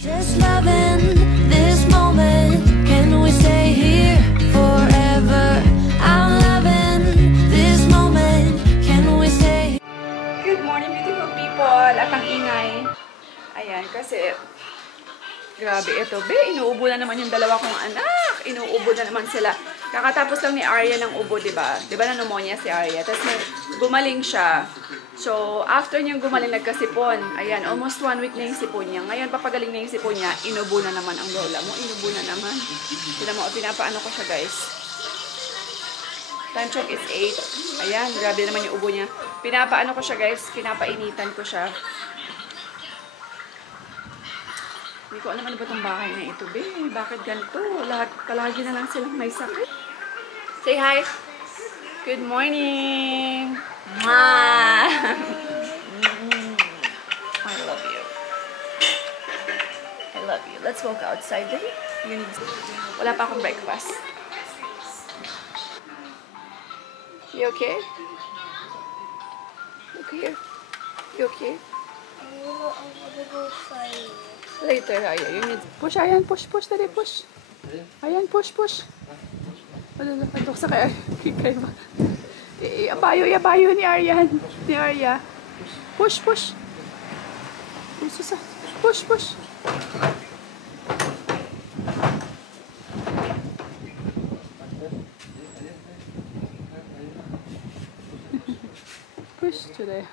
Just loving this moment. Can we stay here forever? I'm loving this moment. Can we stay? Good morning, beautiful people. At ang ingay. Ayan, kasi grabe ito. Inuubo na naman yung dalawa kong anak. Inuubo na naman sila. Kakatapos lang ni Arya ng ubo, diba? Diba na pneumonia si Arya? Tapos gumaling siya. So, after niyang gumaling, nagkasipon. Ayan, almost 1 week na yung sipon niya. Ngayon, papagaling na yung sipon niya, inubo na naman ang lola mo. Inubo na naman. Tignan mo, pinapaano ko siya, guys. Time check is 8. Ayan, grabe naman yung ubo niya. Pinapaano ko siya, guys. Pinapainitan ko siya. Hindi ko alam ano ba itong bahay na ito, be. Bakit ganito? Palagi na lang silang may sakit. Say hi! Good morning! Mwah! I love you. I love you. Let's walk outside, baby. Wala pa akong breakfast. You okay? Look here. You okay? Later, Aya. You need... Push, ayan. Push, dali, push. Ayan, push. Ano sa kaya? Kaya ba? Abayo ni Aryan. Ni Arya. Push. Push. Push. Push today.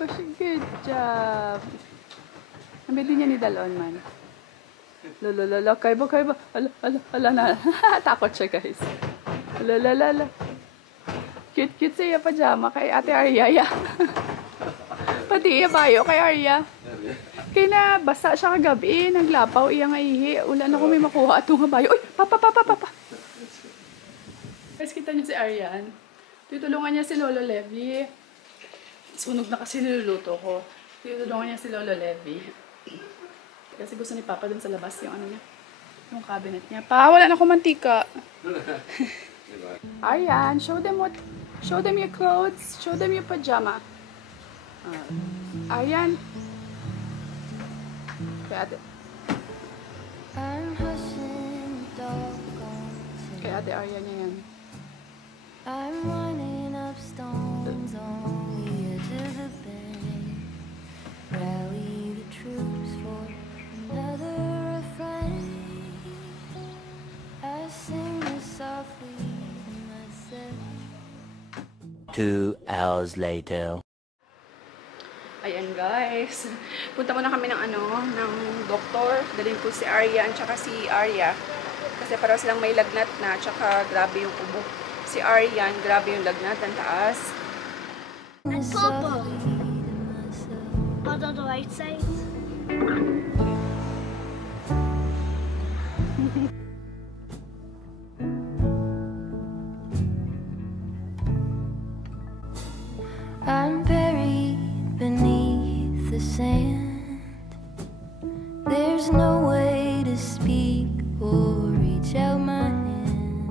Push. Good job. Nabili niya ni Dalon man. Lolo. Kaya ba? Ala na. Takot siya, guys. Lolo. Cute siya pajama kay Ate Arya. Pati bayo kay Arya. Kaya na, basa siya kagabi. Naglapaw iya nga ihi. Wala na kung may makuha ito nga bayo. Uy! Papa! Guys, kita niyo si Aryan. Tutulungan niya si Lolo Levi. Sunog na kasi niluluto ko. Tutulungan niya si Lolo Levi. Kasi gusto ni Papa dun sa labas yung ano niya. Yung cabinet niya. Wala na akong mantika. Aryan, show them your clothes. Show them your pajama. Aryan. Kaya ate Aryan niya yan. I'm running up stones on the edge of the bay. Rally the troops for another refrain. I sing this softly to myself. 2 hours later. Ayan, guys. Punta muna kami ng doktor. Dalhin ko si Arya at saka si Arya. Kasi para silang may lagnat na, tsaka grabe yung ubo. Si Aryan, grabe yung lagnat, ang taas. And purple. On the right side. I'm buried beneath the sand. There's no way to speak or reach out my hand.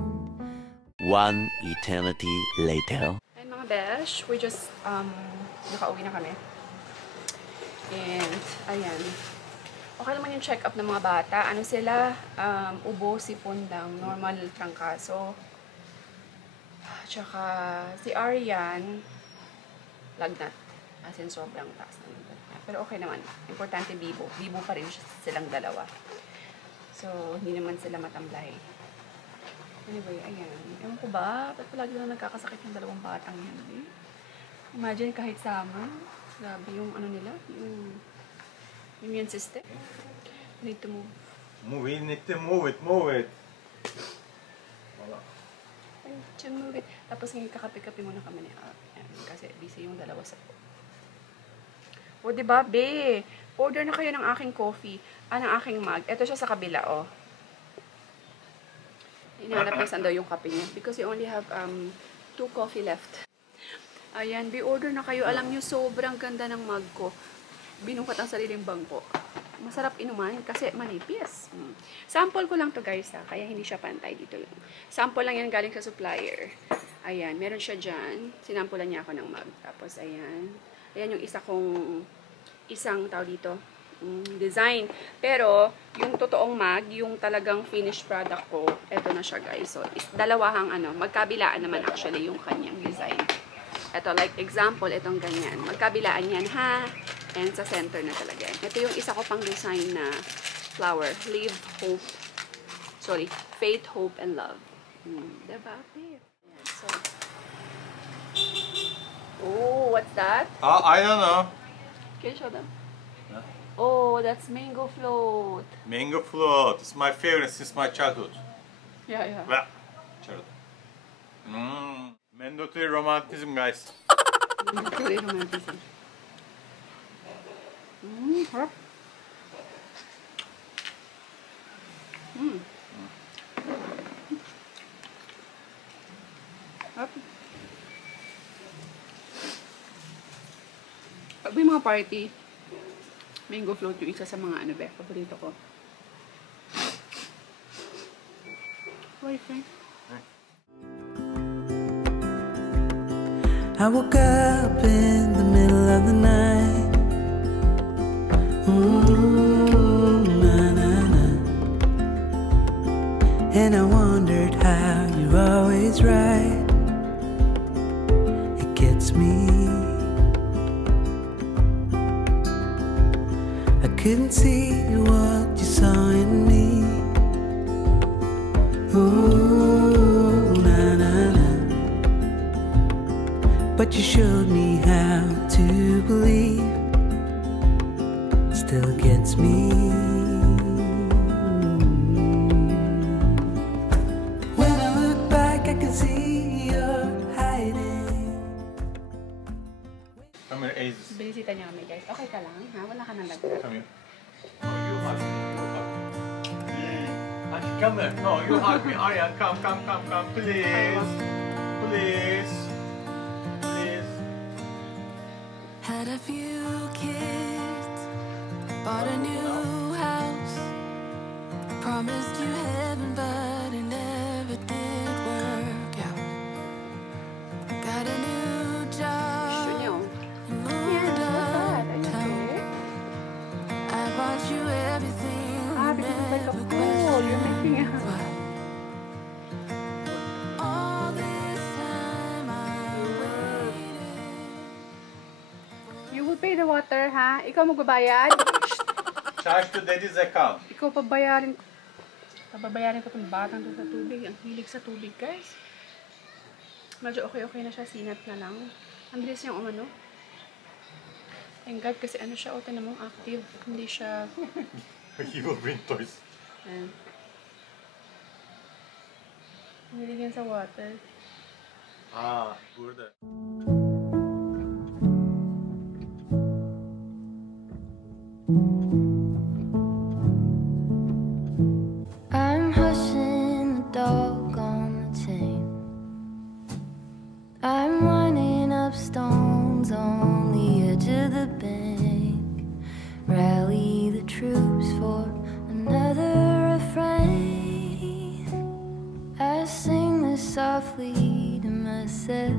1 eternity later. And mga besh, we just nakauwi na kami. And ayan. Okay naman yung check-up ng mga bata. Ano sila? Ubo, sipon lang, normal trangkaso. Tsaka si Aryan, lagnat. As in, sobrang taas ng lagnat niya. Pero okay naman. Importante, bibo. Bibo pa rin silang dalawa. So, hindi naman sila matamlay. Anyway, ayan. Ewan ko ba? Ba't palagi na nagkakasakit ng dalawang batang yan? Eh? Imagine kahit summer. Grabe yung ano nila. Yung immune system. We need to move. We need to move it. Wala. I need to move it. Tapos ngayon kakape-kape muna kami ni Aryan. Kasi busy yung dalawa sa po. O, diba, be? Order na kayo ng aking coffee. Ng aking mug. Ito siya sa kabila, oh. Hinahanap niya saan daw yung kape niya. Because you only have 2 coffee left. Ayan, be-order na kayo. Alam niyo, sobrang ganda ng mug ko. Binukat ang sariling bangko. Masarap inuman kasi manipis. Sample ko lang to, guys, ha. Kaya hindi siya pantay dito lang. Sample lang yan galing sa supplier. Ayan, meron siya dyan. Sinampulan niya ako ng mug. Tapos, ayan. Ayan yung isang tao dito. design. Pero, yung totoong mug, yung talagang finished product ko, eto na siya guys. So, dalawahang magkabilaan naman actually yung kanyang design. Eto, like example, itong ganyan. Magkabilaan yan ha. And sa center na talaga. Ito yung isa ko pang design na flower. Faith, hope, and love. Diba? Ayan, so, oh, what's that? I don't know. Can you show them? Huh? Oh, that's mango float. Mango float. It's my favorite since my childhood. Yeah, yeah. Well, childhood. Mandatory romanticism, guys. Very romanticism. Harap. Harap. Pag may mga party, mango float yung isa sa mga paborito ko. Boyfriend. I woke up in the middle of the night. Na, na, na. And I wondered how you're always right. It gets me. I couldn't see what you saw in me. Ooh, na, na, na. But you showed me how to believe. Still gets me. When I look back, I can see you're hiding. Come here, Aces. Binisita niya kami guys. Okay ka lang ha? Wala ka nang lagkat. Come here. No, you hug me. Come here. No, you hug me. Aryan, come, please. Please. Please. Had a few kids, bought a new house, promised you heaven, but it never did work out. Got a new job Gusto niyo? and moved uptown. I bought you everything you never questioned. All this time I waited. You will pay the water ha? Ikaw magbabayad? Charge to daddy's account. Ikaw pabayarin ko. Pababayarin ko itong batang doon sa tubig. Ang hilig sa tubig, guys. Medyo okay na siya. Sinat na lang. Ang bilis niyang umano. Thank God kasi siya. O, tinan mo, active. Hindi siya... He will bring toys. Ayan. Hilig yan sa water. Burada. I'm hushing the dog on the chain. I'm lining up stones on the edge of the bank. Rally the troops for another refrain. I sing this softly to myself.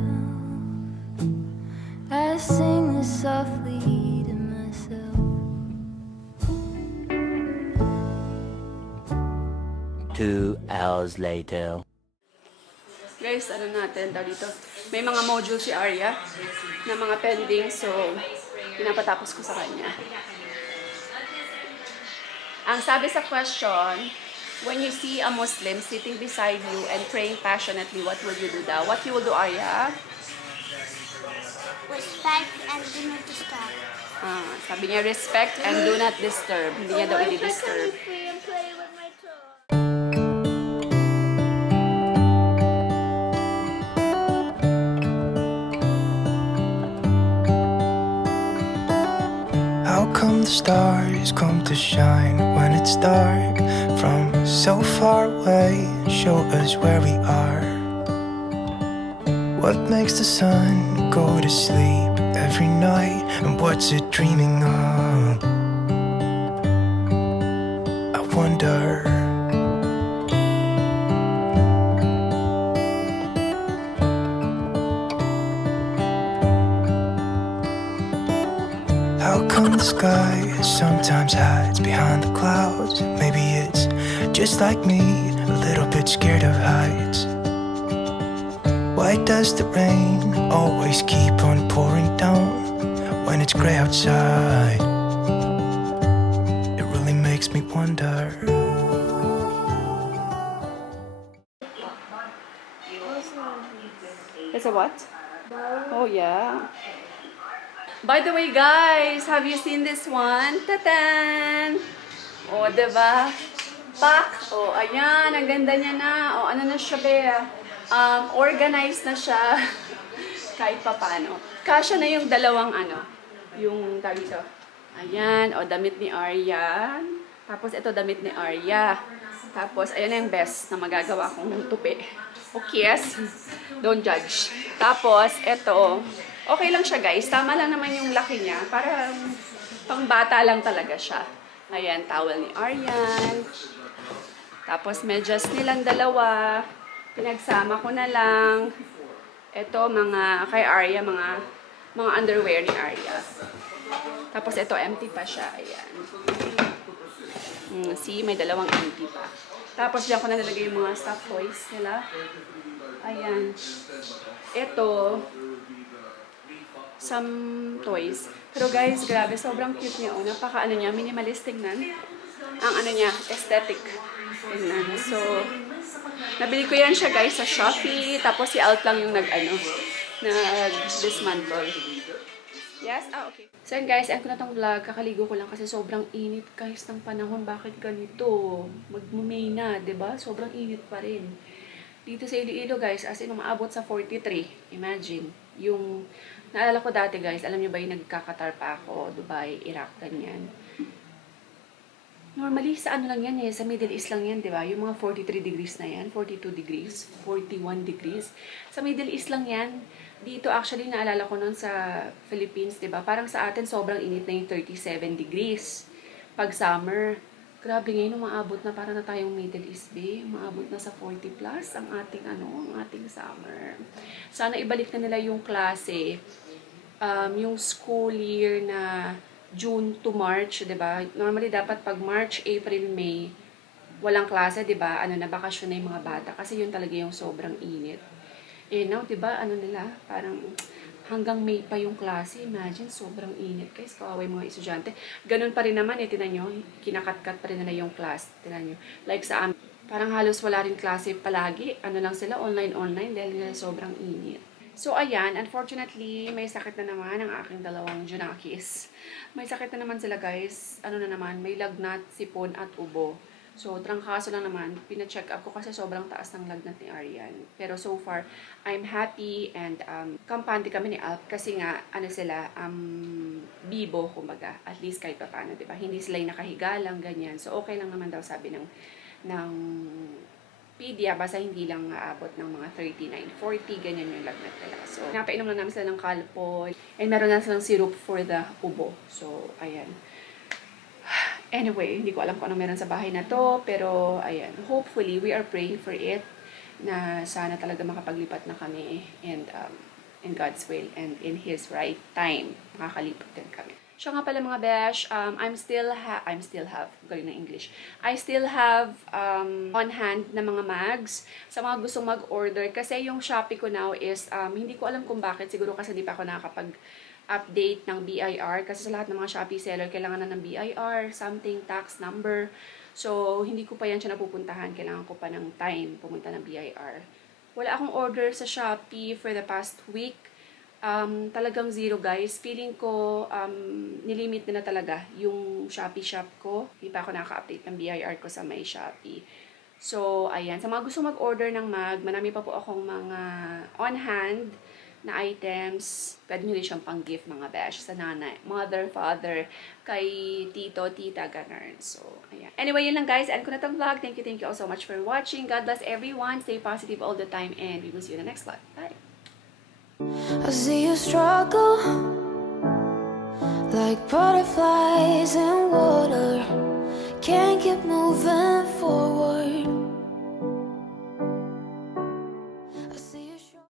I sing this softly to myself. 2 hours later. Guys, natin dito. May mga module si Arya na mga pending, so pinapatapos ko sa kanya. Ang sabi sa question, when you see a Muslim sitting beside you and praying passionately, what will you do daw? What you will do, Arya? Respect and do not disturb. Sabi niya, respect and do not disturb. Hindi niya daw i-disturb. Free and play with my toys. How come the stars come to shine when it's dark from so far away and show us where we are? What makes the sun go to sleep every night, and what's it dreaming of? I wonder. How come from the sky sometimes hides behind the clouds. Maybe it's just like me, a little bit scared of heights. Why does the rain always keep on pouring down when it's gray outside? It really makes me wonder. It's a what? Oh, yeah. By the way, guys, have you seen this one? Tatan! O, diba? Pack! O, ayan. Ang ganda niya na. O, ano na siya, Bea? Organized na siya. Kahit pa paano. Kasya na yung dalawang yung dito. Ayan. O, damit ni Arya. Tapos, ito damit ni Arya. Tapos, ayan na yung best na magagawa kong tupi. Okay, yes? Don't judge. Tapos, ito. Okay lang siya, guys. Tama lang naman yung laki niya. Para pang bata lang talaga siya. Ayan, towel ni Aryan. Tapos, medyas nilang dalawa. Pinagsama ko na lang. Ito, kay Arya, mga underwear ni Arya. Tapos, ito, empty pa siya. Ayan. See, may dalawang empty pa. Tapos, diyan ko na nilagay yung mga stuffed toys nila. Ayan. Ito, some toys. Pero guys, grabe, sobrang cute niya. Napaka niya, minimalist tingnan. Ang niya, aesthetic. Tingnan. So, nabili ko yan siya guys sa Shopee. Tapos si Alt lang yung nag-dismantle. Yes? Okay. So yun guys, end ko na tong vlog. Kakaligo ko lang kasi sobrang init guys ng panahon. Bakit ganito? Mag-May na, diba? Sobrang init pa rin. Dito sa Iloilo guys, as in umaabot sa 43. Imagine. Yung, naalala ko dati guys, alam nyo ba yung nagkakatar pa ako, Dubai, Iraq, ganyan. Normally, sa lang yan sa Middle East lang yan, diba? Yung mga 43 degrees na yan, 42 degrees, 41 degrees. Sa Middle East lang yan. Dito actually, naalala ko noon sa Philippines, diba? Parang sa atin, sobrang init na yung 37 degrees. Pag summer, grabe ngayon, umaabot na para na tayong Middle East, be. Umaabot na sa 40 plus ang ating, ang ating summer. Sana ibalik na nila yung klase, yung school year na June to March, diba? Normally, dapat pag March, April, May, walang klase, diba? Bakasyon na yung mga bata. Kasi yun talaga yung sobrang init. Eh, now, diba, nila, parang hanggang May pa yung klase. Imagine, sobrang init. Guys, kawaway mga estudyante. Ganun pa rin naman, tinan nyo, kinakat-kat pa rin nila yung class. Tinan nyo. Like sa amin, parang halos wala rin klase palagi. Lang sila, online dahil nga sobrang init. So, ayan, unfortunately, may sakit na naman ang aking dalawang Junakis. May sakit na naman sila, guys. May lagnat, sipon, at ubo. So, trangkaso lang naman. Pina-check up ko kasi sobrang taas ng lagnat ni Aryan. Pero so far, I'm happy and kampante kami ni Alp kasi nga, sila, bibo, kumbaga. At least kahit pa paano, diba? Hindi sila yung nakahiga lang, ganyan. So, okay lang naman daw sabi ng pedia, basta hindi lang aabot ng mga 39, 40, ganyan yung lagnat nila. So, napainom lang namin sila ng Calpol. And meron na silang syrup for the ubo. So, ayan. Anyway, hindi ko alam kung anong meron sa bahay na to. Pero, ayan. Hopefully, we are praying for it na sana talaga makapaglipat na kami. And, in God's will and in His right time, makakalipat din kami. Siya nga pala mga besh, I still have on hand na mga mags sa mga gustong mag-order. Kasi yung Shopee ko now is, hindi ko alam kung bakit. Siguro kasi di pa ako nakakapag-update ng BIR. Kasi sa lahat ng mga Shopee seller, kailangan na ng BIR, something, tax number. So, hindi ko pa yan siya napupuntahan. Kailangan ko pa ng time pumunta ng BIR. Wala akong order sa Shopee for the past week. Talagang zero guys. Feeling ko nilimit na talaga yung Shopee shop ko. Hindi pa ako nakaka-update ng BIR ko sa may Shopee. So, ayan. Sa mga gusto mag-order ng mag, marami pa po akong mga on-hand na items. Pwede nyo rin siyang pang-gift mga besh sa nanay, mother, father, kay tito, tita, ganun. So, ayan. Anyway, yun lang guys. End ko na itong vlog. Thank you all so much for watching. God bless everyone. Stay positive all the time and we will see you in the next vlog. Bye! I see you struggle like butterflies in water. Can't keep moving forward.